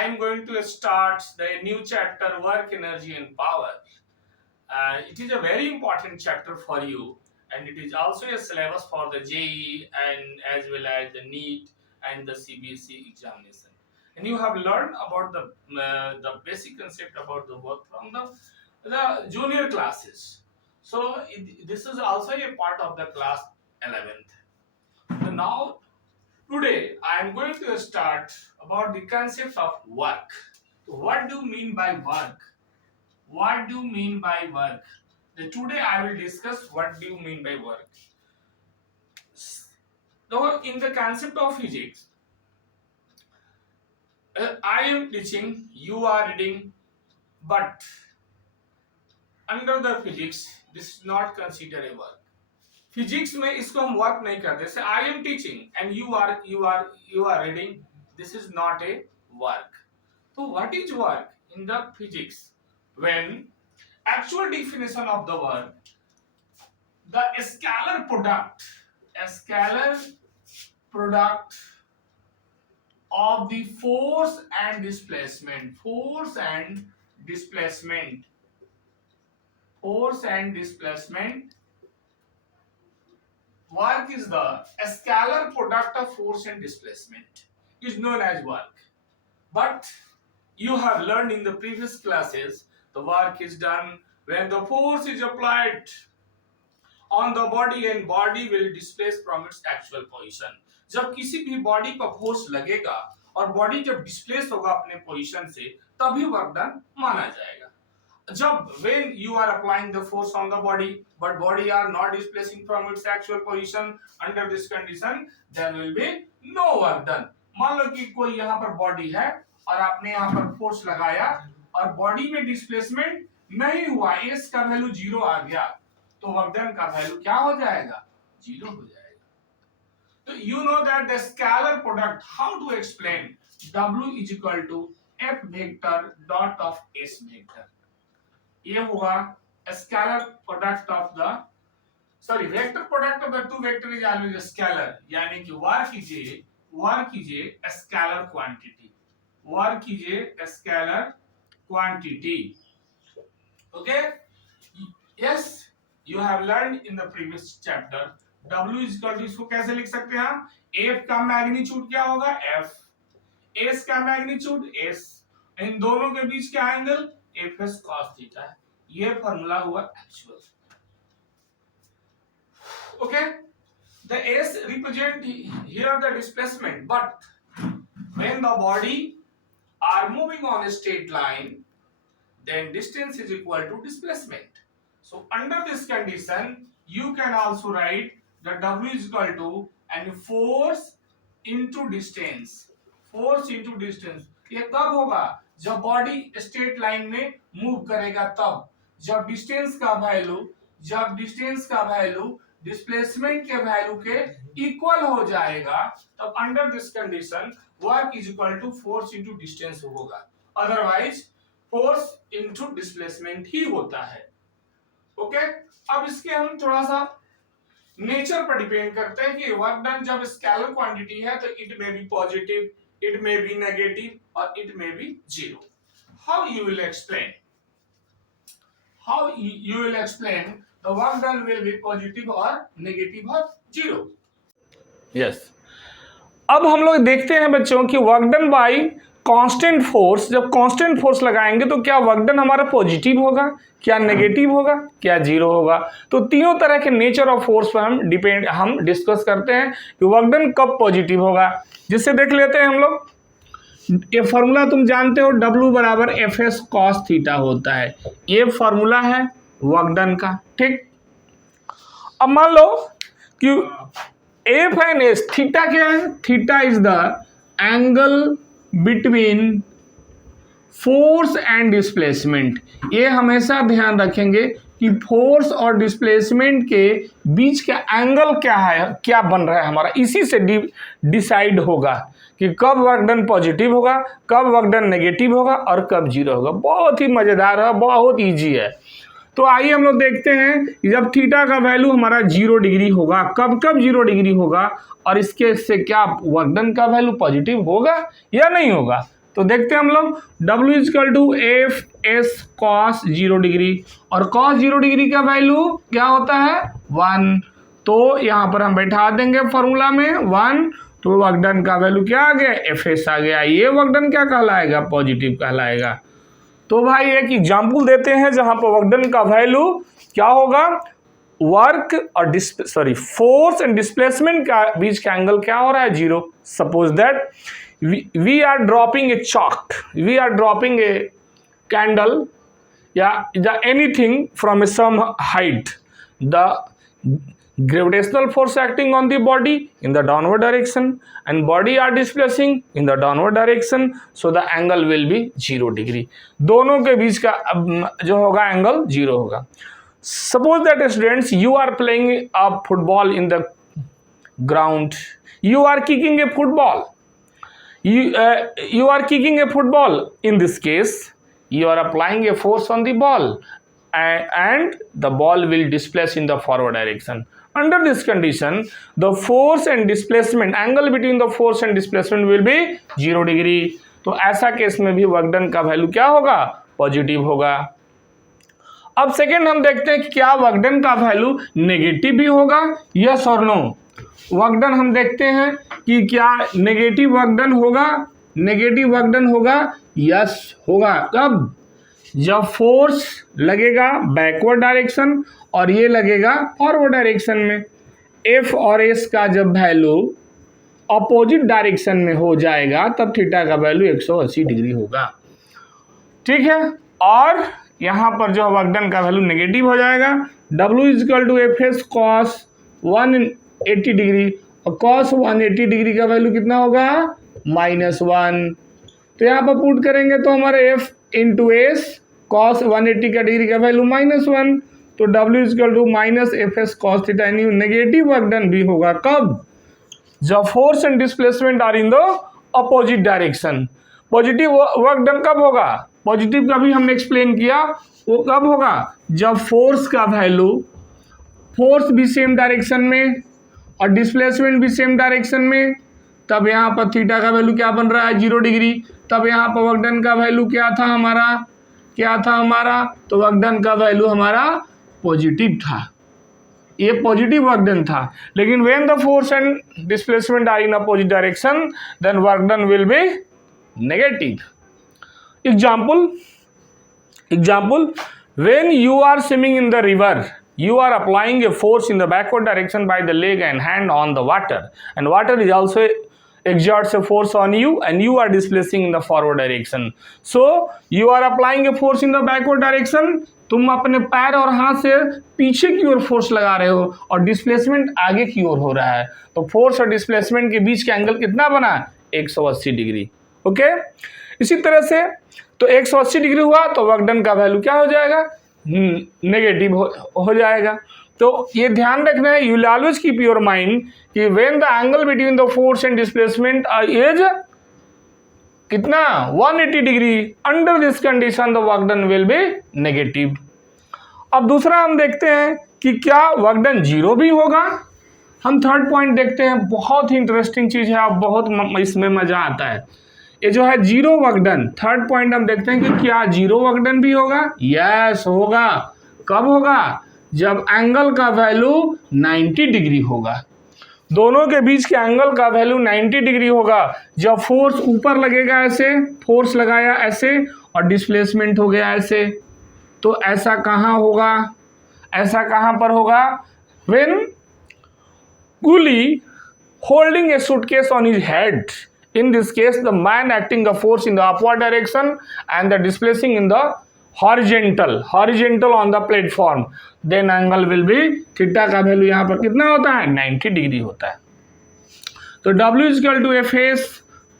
I am going to start the new chapter, work, energy and power. It is a very important chapter for you, and it is also a syllabus for the JEE and as well as the NEET and the CBSE examination. And you have learned about the basic concept about the work from the junior classes. So this is also a part of the class 11th. So now today I am going to start about the concept of work. What do you mean by work? What do you mean by work? Today I will discuss what do you mean by work. So in the concept of physics, I am teaching, you are reading, but under the physics this is not considered a work. Physics में इसको हम work नहीं करते. जैसे I am teaching and you are reading, this is not a work. तो what is work in the physics? When actual definition of the work, the scalar product of the force and displacement work is the scalar product of force and displacement is known as work. But you have learned in the previous classes the work is done when the force is applied on the body and body will displace from its actual position. जब किसी भी body पर force लगेगा और body जब displace होगा अपने position से, तभी वर्क डन माना जाएगा. जब when you are applying the force on the body but body are not displacing from its actual position, under this condition there will be no work done. मान लो कि कोई यहाँ पर बॉडी है और आपने यहाँ पर फोर्स लगाया और बॉडी में डिस्प्लेसमेंट नहीं हुआ, एस का वैल्यू 0 आ गया, तो वर्क डन का वैल्यू क्या हो जाएगा? 0 हो जाएगा. तो you know that the scalar product, how to explain? W is equal to F vector dot of S vector. ये हुआ scalar product of the vector product of the two vector is always scalar. यानी कि work कीजिए scalar quantity. Okay, yes, you have learned in the previous chapter. W is equal to, इसको कैसे लिख सकते हैं हम? F का मैग्नीट्यूड क्या होगा? F. S का मैग्नीट्यूड S. इन दोनों के बीच क्या एंगल? Fs cos theta. ये फार्मूला हुआ actual. Okay, the S represent here the displacement, but when the body are moving on a straight line, then distance is equal to displacement. So under this condition you can also write the W is equal to and force into distance. ये कब होगा? जब body straight line में move करेगा तब. जब distance का value displacement के वैल्यू के इक्वल हो जाएगा, तब under this condition work is equal to force into distance होगा. अदरवाइज फोर्स इनटू डिस्प्लेसमेंट ही होता है. ओके, अब इसके हम थोड़ा सा नेचर पर डिपेंड करते हैं कि वर्क डन जब स्केलर क्वांटिटी है तो it may be positive, it may be negative or it may be 0. How you will explain the work done will be positive or negative or 0? Yes, अब हम लोग देखते हैं बच्चों कि work done by constant force. जब constant force लगाएंगे तो क्या वर्क डन हमारा पॉजिटिव होगा, क्या नेगेटिव होगा, क्या 0 होगा? तो तीनों तरह के नेचर ऑफ फोर्स पर हम डिस्कस करते हैं कि वर्क डन कब पॉजिटिव होगा. जिससे देख लेते हैं हम लोग. ये फॉर्मूला तुम जानते हो, W बराबर Fs cos थीटा होता है. ये फॉर्मूला है वर्क डन का. ठीक, अब मान लो कि F एंड S, थीटा क्या है? Theta is the angle between force and displacement. ये हमेशा ध्यान रखेंगे कि फोर्स और डिस्प्लेसमेंट के बीच का एंगल क्या है, क्या बन रहा है हमारा. इसी से डिसाइड होगा कि कब वर्क डन पॉजिटिव होगा, कब वर्क डन नेगेटिव होगा और कब 0 होगा. बहुत ही मजेदार है, बहुत इजी है. तो आइए हम लोग देखते हैं जब थीटा का वैल्यू हमारा 0 डिग्री होगा, कब 0 डिग्री होगा और इसके से क्या वर्क डन का वैल्यू पॉजिटिव होगा या नहीं होगा. तो देखते हैं हम लोग W is equal to F S cos 0 degree, और कॉस 0 डिग्री का वैल्यू क्या होता है 1, तो यहाँ पर हम बैठा देंगे फॉर्मूला में 1, तो वर्क डन का वैल्यू क्या आ गया एफ एस आ गया, ये वर्क डन क्या कहलाएगा पॉजिटिव कहलाएगा। तो भाई एक एग्जाम्पल देते हैं जहां पर वर्क डन का वैल्यू क्या होगा, वर्क और फोर्स एंड डिस्प्लेसमेंट का बीच का एंगल क्या हो रहा है 0। Suppose that we are dropping a chalk, we are dropping a candle या anything from a some height, the gravitational force acting on the body in the downward direction and body are displacing in the downward direction, so the angle will be 0 degree। दोनों के बीच का जो होगा angle 0 होगा। Suppose that students you are playing a football in the ground, you are kicking a football, you are kicking a football, in this case you are applying a force on the ball and the ball will displace in the forward direction। Under this condition the force and displacement angle between the force and displacement will be 0 degree। तो ऐसा case में भी work done का value क्या होगा positive होगा। अब second हम देखते हैं कि क्या वर्क डन का वैल्यू नेगेटिव भी होगा, यस और नो। वर्क डन हम देखते हैं कि क्या नेगेटिव वर्क डन होगा, नेगेटिव वर्क डन होगा, यस होगा। कब, जब फोर्स लगेगा बैकवर्ड डायरेक्शन और ये लगेगा फॉरवर्ड डायरेक्शन में। एफ और एस का जब वैल्यू अपोजिट डायरेक्शन में हो जाएगा तब थीटा का वैल्यू 180 डिग्री होगा, ठीक है। और यहाँ पर जो वर्क डन का वैल्यू नेगेटिव हो जाएगा, W is equal to F S cos 180 degree, और कॉस 180 डिग्री का वैल्यू कितना होगा -1। तो यहाँ पर पुट करेंगे तो हमारे एफ इंटू एस कॉस 180 का डिग्री का वैल्यू -1, तो W is equal to minus F S cos theta, यानी नेगेटिव वर्क डन भी होगा। कब, जब force and displacement are in the opposite direction. Positive work done कब होगा, पॉजिटिव का भी हमने एक्सप्लेन किया, वो कब होगा जब फोर्स का वैल्यू, फोर्स भी सेम डायरेक्शन में और डिस्प्लेसमेंट भी सेम डायरेक्शन में, तब यहाँ पर थीटा का वैल्यू क्या बन रहा है 0 डिग्री। तब यहाँ पर वर्क डन का वैल्यू क्या था हमारा, तो वर्क डन का वैल्यू हमारा पॉजिटिव था, ये पॉजिटिव वर्क डन था। लेकिन when the force and displacement are in opposite direction then work done will be negative. Example when you are swimming in the river, you are applying a force in the backward direction by the leg and hand on the water, and water is also exerts a force on you and you are displacing in the forward direction। So you are applying a force in the backward direction, तुम अपने पैर और हाथ से पीछे की ओर force लगा रहे हो और डिस्प्लेसमेंट आगे की ओर हो रहा है, तो फोर्स और डिस्प्लेसमेंट के बीच का एंगल कितना बना 180 डिग्री। ओके, इसी तरह से तो 180 डिग्री हुआ तो वर्क डन का वैल्यू क्या हो जाएगा नेगेटिव हो जाएगा। तो ये ध्यान रखना है, you will always keep your mind कि when the angle between the force and displacement is कितना 180 degree, under this condition the work done will be negative. अब दूसरा हम देखते हैं कि क्या वर्क डन 0 भी होगा। हम थर्ड पॉइंट देखते हैं, बहुत ही इंटरेस्टिंग चीज है, अब बहुत इसमें मजा आता है। ये जो है 0 वर्क डन, थर्ड पॉइंट हम देखते हैं कि क्या 0 वर्क डन भी होगा। यस होगा। कब होगा, जब एंगल का वैल्यू 90 डिग्री होगा, दोनों के बीच के एंगल का वैल्यू 90 डिग्री होगा। जब फोर्स ऊपर लगेगा ऐसे, फोर्स लगाया ऐसे और डिस्प्लेसमेंट हो गया ऐसे, तो ऐसा कहाँ होगा, ऐसा कहाँ पर होगा, when coolie holding A suitcase on his head, in this case the man acting the force in the upward direction and the displacing in the horizontal on the platform, then angle will be theta का value यहाँ पर कितना होता है 90 degree होता है। तो W is equal to F S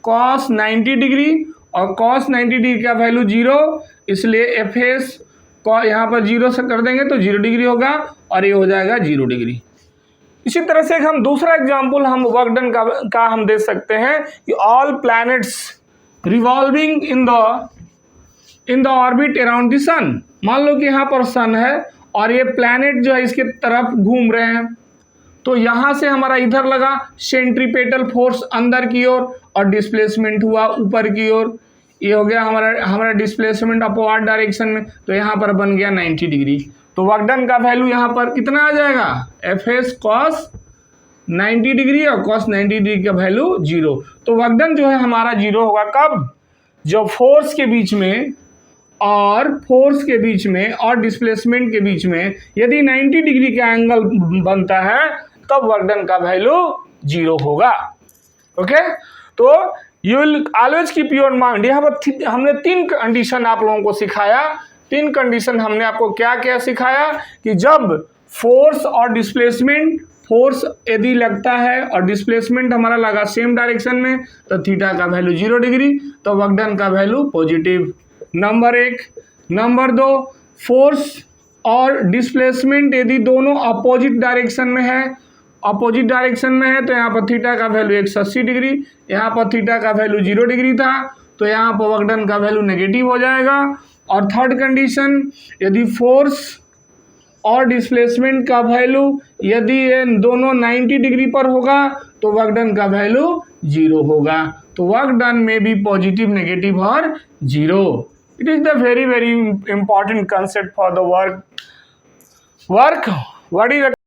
cos 90 degree, और कॉस 90 डिग्री का वैल्यू 0, इसलिए एफ एस को यहाँ पर 0 से कर देंगे तो 0 डिग्री होगा और ये हो जाएगा 0 डिग्री। इसी तरह से हम दूसरा एग्जाम्पल हम वर्क डन का हम दे सकते हैं कि all planets revolving in the orbit around the sun. मान लो कि यहाँ पर सन है और ये प्लैनेट जो है इसके तरफ घूम रहे हैं, तो यहाँ से हमारा इधर लगा सेंट्रीपेटल फोर्स अंदर की ओर और डिस्प्लेसमेंट हुआ ऊपर की ओर। ये हो गया हमारा डिस्प्लेसमेंट अपवर्ड डायरेक्शन में, तो यहाँ पर बन गया 90 डिग्री। तो वर्क डन का वैल्यू यहाँ पर कितना आ जाएगा, एफ एस कॉस 90 डिग्री और कॉस 90 डिग्री का वैल्यू 0। तो वर्क डन जो है हमारा 0 होगा कब, जब फोर्स के बीच में और डिस्प्लेसमेंट के बीच में यदि 90 डिग्री का एंगल बनता है तब वर्क डन का वैल्यू 0 होगा। ओके, तो you will always keep your mind. यहाँ पर हमने 3 कंडीशन आप लोगों को सिखाया। 3 कंडीशन हमने आपको क्या क्या सिखाया कि जब फोर्स और डिस्प्लेसमेंट, फोर्स यदि लगता है और डिस्प्लेसमेंट हमारा लगा सेम डायरेक्शन में तो थीटा का वैल्यू 0 डिग्री, तो वर्क डन का value positive, number 1। Number 2, force और डिस्प्लेसमेंट यदि दोनों अपोजिट डायरेक्शन में है, तो यहाँ पर थीटा का वैल्यू 180 डिग्री, यहाँ पर थीटा का वैल्यू 0 डिग्री था, तो यहाँ पर वर्क डन का वैल्यू नेगेटिव हो जाएगा। और थर्ड कंडीशन, यदि फोर्स और डिस्प्लेसमेंट का वैल्यू यदि ये दोनों 90 डिग्री पर होगा तो वर्क डन का वैल्यू 0 होगा। तो वर्क डन में भी पॉजिटिव, नेगेटिव और 0। It is the very very important concept for the work. What is